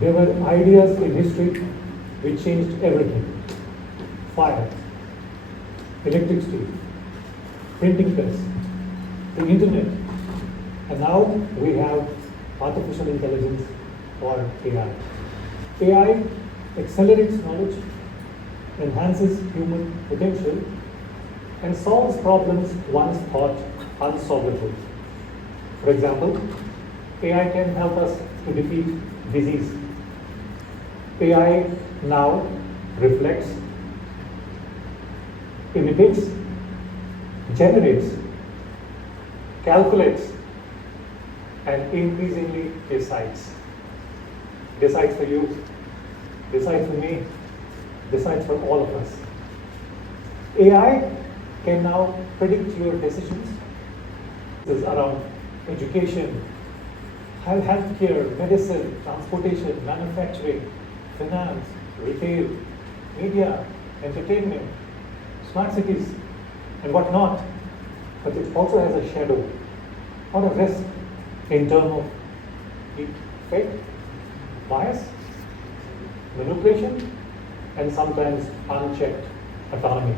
There were ideas in history which changed everything. Fire, electricity, printing press, the internet, and now we have artificial intelligence or AI. AI accelerates knowledge, enhances human potential, and solves problems once thought unsolvable. For example, AI can help us to defeat disease. AI now reflects, imitates, generates, calculates, and increasingly decides. Decides for you, decides for me, decides for all of us. AI can now predict your decisions. This is around education, healthcare, medicine, transportation, manufacturing, finance, retail, media, entertainment, smart cities, and whatnot. But it also has a shadow or a risk in terms of fake, bias, manipulation, and sometimes unchecked autonomy.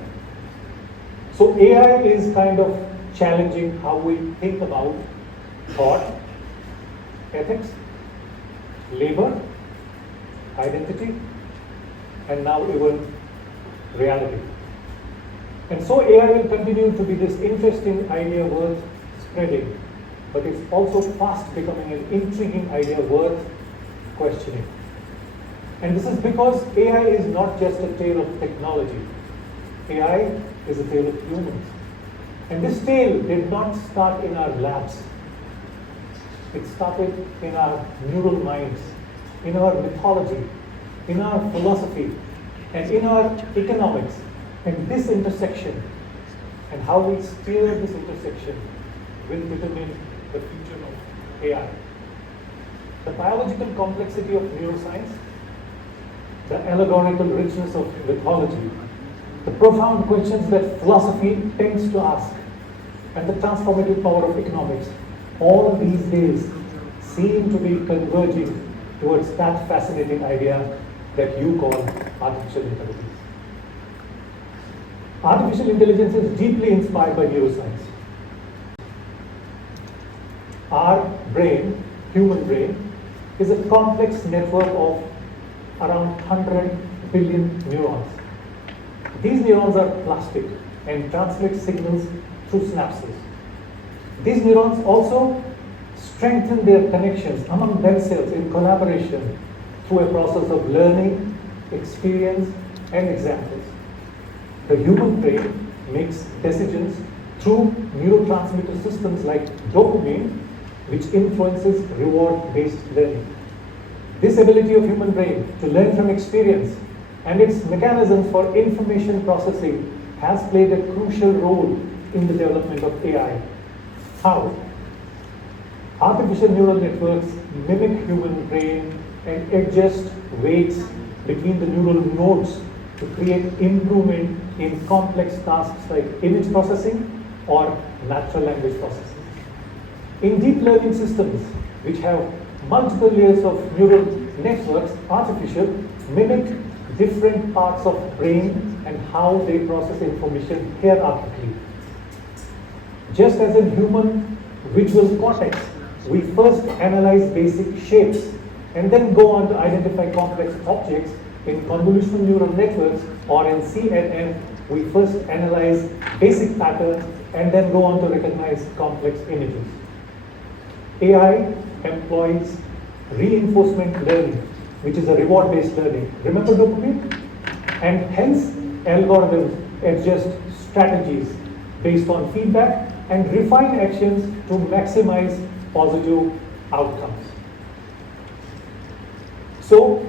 So AI is kind of challenging how we think about thought, ethics, labor, identity, and now even reality. And so AI will continue to be this interesting idea worth spreading, but it's also fast becoming an intriguing idea worth questioning. And this is because AI is not just a tale of technology. AI is a tale of humans. And this tale did not start in our labs. It started in our neural minds, in our mythology, in our philosophy, and in our economics. And this intersection, and how we steer this intersection, will determine the future of AI. The biological complexity of neuroscience, the allegorical richness of mythology, the profound questions that philosophy tends to ask, and the transformative power of economics, all these days seem to be converging towards that fascinating idea that you call artificial intelligence. Artificial intelligence is deeply inspired by neuroscience. Our brain, human brain, is a complex network of around 100 billion neurons. These neurons are plastic and transmit signals through synapses. These neurons also strengthen their connections among themselves in collaboration through a process of learning, experience, and examples. The human brain makes decisions through neurotransmitter systems like dopamine, which influences reward-based learning. This ability of human brain to learn from experience and its mechanisms for information processing has played a crucial role in the development of AI. How? Artificial neural networks mimic human brain and adjust weights between the neural nodes to create improvement in complex tasks like image processing or natural language processing. In deep learning systems, which have multiple layers of neural networks, artificial mimic different parts of brain and how they process information hierarchically. Just as in human visual cortex, we first analyze basic shapes and then go on to identify complex objects. In convolutional neural networks or in CNN, we first analyze basic patterns and then go on to recognize complex images. AI employs reinforcement learning, which is a reward-based learning. Remember dopamine? And hence, algorithms adjust strategies based on feedback and refine actions to maximize positive outcomes. So,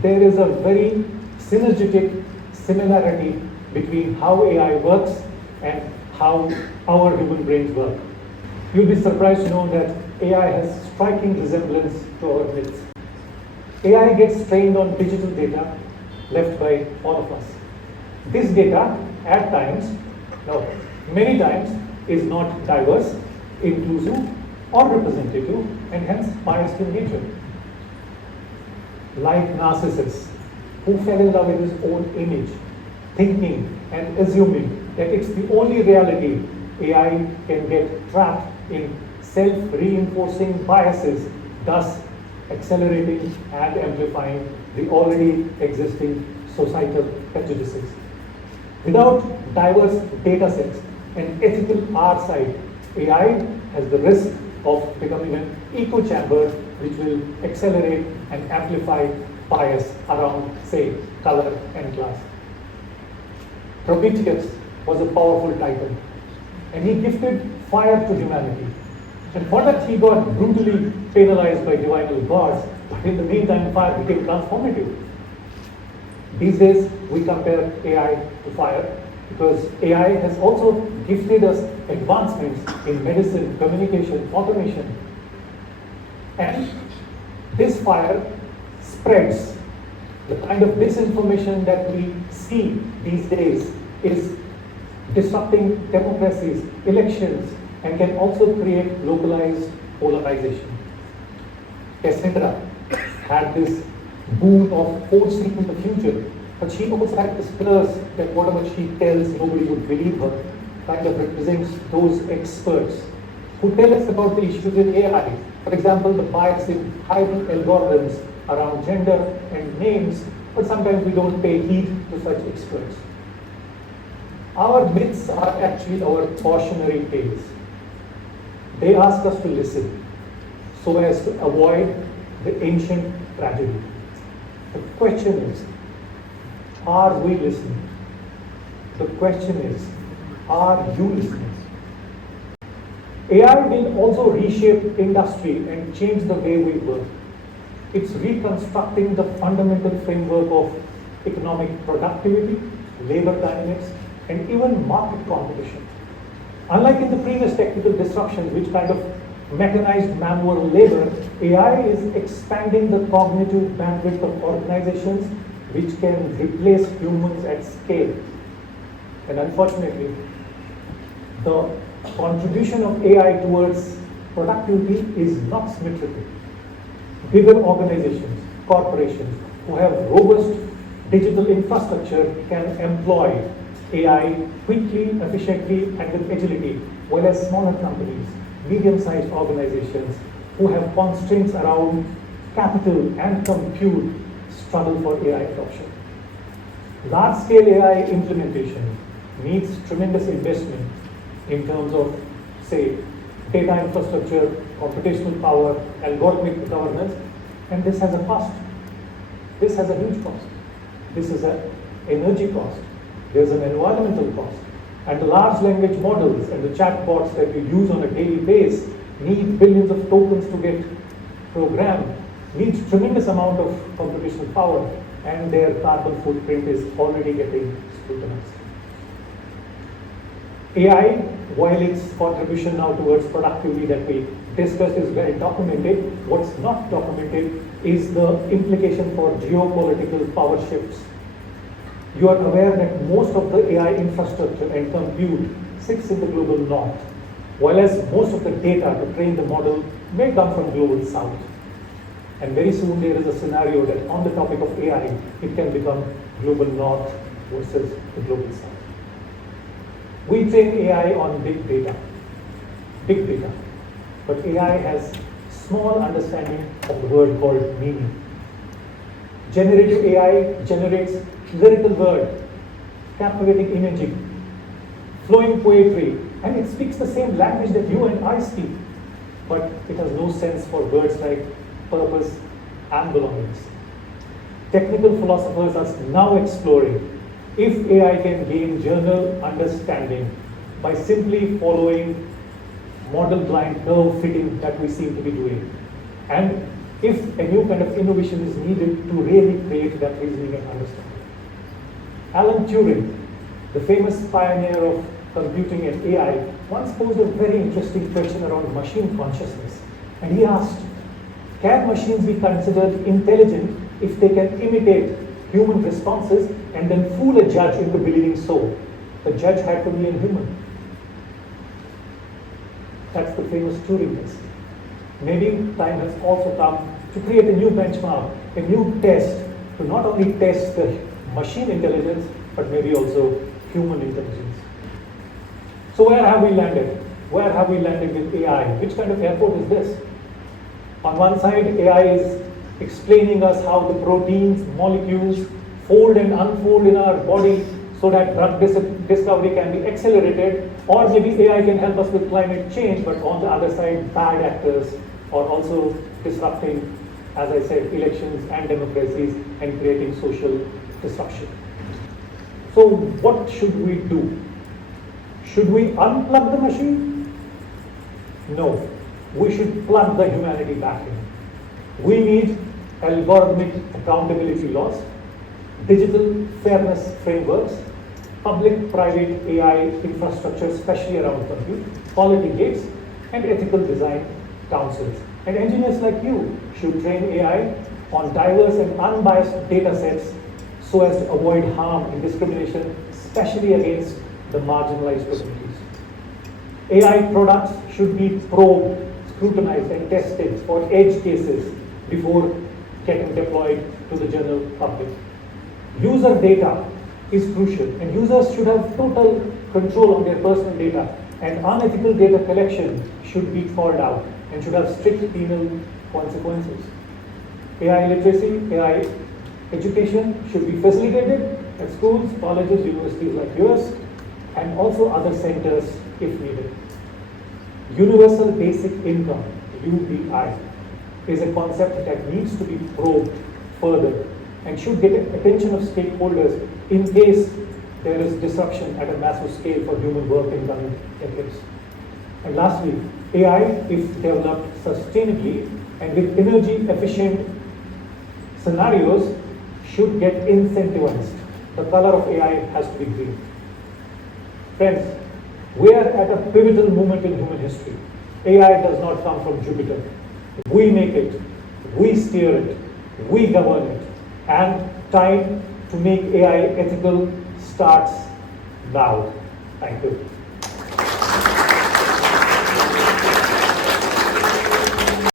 there is a very synergetic similarity between how AI works and how our human brains work. You'll be surprised to know that AI has striking resemblance to our myths. AI gets trained on digital data left by all of us. This data, at times, many times, is not diverse, inclusive, or representative, and hence biased in nature. like Narcissus, who fell in love with his own image, thinking and assuming that it's the only reality, AI can get trapped in self-reinforcing biases, thus accelerating and amplifying the already existing societal prejudices. Without diverse data sets and ethical oversight, AI has the risk of becoming an echo chamber which will accelerate and amplify bias around, say, color and class. Prometheus was a powerful titan, and he gifted fire to humanity. And for that, he got brutally penalized by divinal gods, but in the meantime, fire became transformative. These days, we compare AI to fire because AI has also gifted us advancements in medicine, communication, automation. And this fire spreads. The kind of disinformation that we see these days is disrupting democracies, elections, and can also create localized polarization. Cassandra had this boon of foreseeing the future, but she also had this curse that whatever she tells, nobody would believe her. Kind of represents those experts who tell us about the issues in AI. For example, the bias in hiring algorithms around gender and names, but sometimes we don't pay heed to such experts. Our myths are actually our cautionary tales. They ask us to listen so as to avoid the ancient tragedy. The question is, are we listening? The question is, are you listening? AI will also reshape industry and change the way we work. It's reconstructing the fundamental framework of economic productivity, labor dynamics, and even market competition. Unlike in the previous technical disruptions, which kind of mechanized manual labor, AI is expanding the cognitive bandwidth of organizations which can replace humans at scale. And unfortunately, the contribution of AI towards productivity is not symmetrical. Bigger organizations, corporations who have robust digital infrastructure can employ AI quickly, efficiently, and with agility, whereas smaller companies, medium-sized organizations who have constraints around capital and compute struggle for AI adoption. Large-scale AI implementation needs tremendous investment in terms of, say, data infrastructure, computational power, algorithmic governance, and this has a cost. This has a huge cost. This is an energy cost. There's an environmental cost. And the large language models and the chatbots that we use on a daily basis need billions of tokens to get programmed, needs tremendous amount of computational power, and their carbon footprint is already getting scrutinized. AI, while its contribution now towards productivity that we discussed is very documented, what's not documented is the implication for geopolitical power shifts. You are aware that most of the AI infrastructure and compute sits in the global north, whereas most of the data to train the model may come from global south. And very soon there is a scenario that on the topic of AI, it can become global north versus the global south. We train AI on big data, but AI has small understanding of the word called meaning. Generative AI generates lyrical word, captivating imaging, flowing poetry, and it speaks the same language that you and I speak, but it has no sense for words like purpose and belongings. Technical philosophers are now exploring if AI can gain general understanding by simply following model blind curve fitting that we seem to be doing, and if a new kind of innovation is needed to really create that reasoning and understanding. Alan Turing, the famous pioneer of computing and AI, once posed a very interesting question around machine consciousness. And he asked, can machines be considered intelligent if they can imitate human responses and then fool a judge into believing so? The judge had to be a human. That's the famous Turing test. Maybe time has also come to create a new benchmark, a new test, to not only test the machine intelligence, but maybe also human intelligence. So where have we landed? Where have we landed with AI? Which kind of airport is this? On one side, AI is explaining us how the proteins, molecules fold and unfold in our body so that drug discovery can be accelerated, or maybe AI can help us with climate change, but on the other side, bad actors are also disrupting, as I said, elections and democracies and creating social disruption. So what should we do? Should we unplug the machine? No. We should plug the humanity back in. We need algorithmic accountability laws, digital fairness frameworks, public-private AI infrastructure, especially around compute, quality gates, and ethical design councils. And engineers like you should train AI on diverse and unbiased data sets so as to avoid harm and discrimination, especially against the marginalized communities. AI products should be probed, scrutinized, and tested for edge cases before getting deployed to the general public. User data is crucial, and users should have total control on their personal data, and unethical data collection should be called out and should have strict penal consequences. AI literacy, AI education should be facilitated at schools, colleges, universities like yours, and also other centers if needed. Universal basic income, UBI, is a concept that needs to be probed further and should get attention of stakeholders in case there is disruption at a massive scale for human work in coming decades. And lastly, AI, if developed sustainably and with energy efficient scenarios, should get incentivized. The color of AI has to be green. Friends, we are at a pivotal moment in human history. AI does not come from Jupiter. We make it, we steer it, we govern it, and time to make AI ethical starts now. Thank you.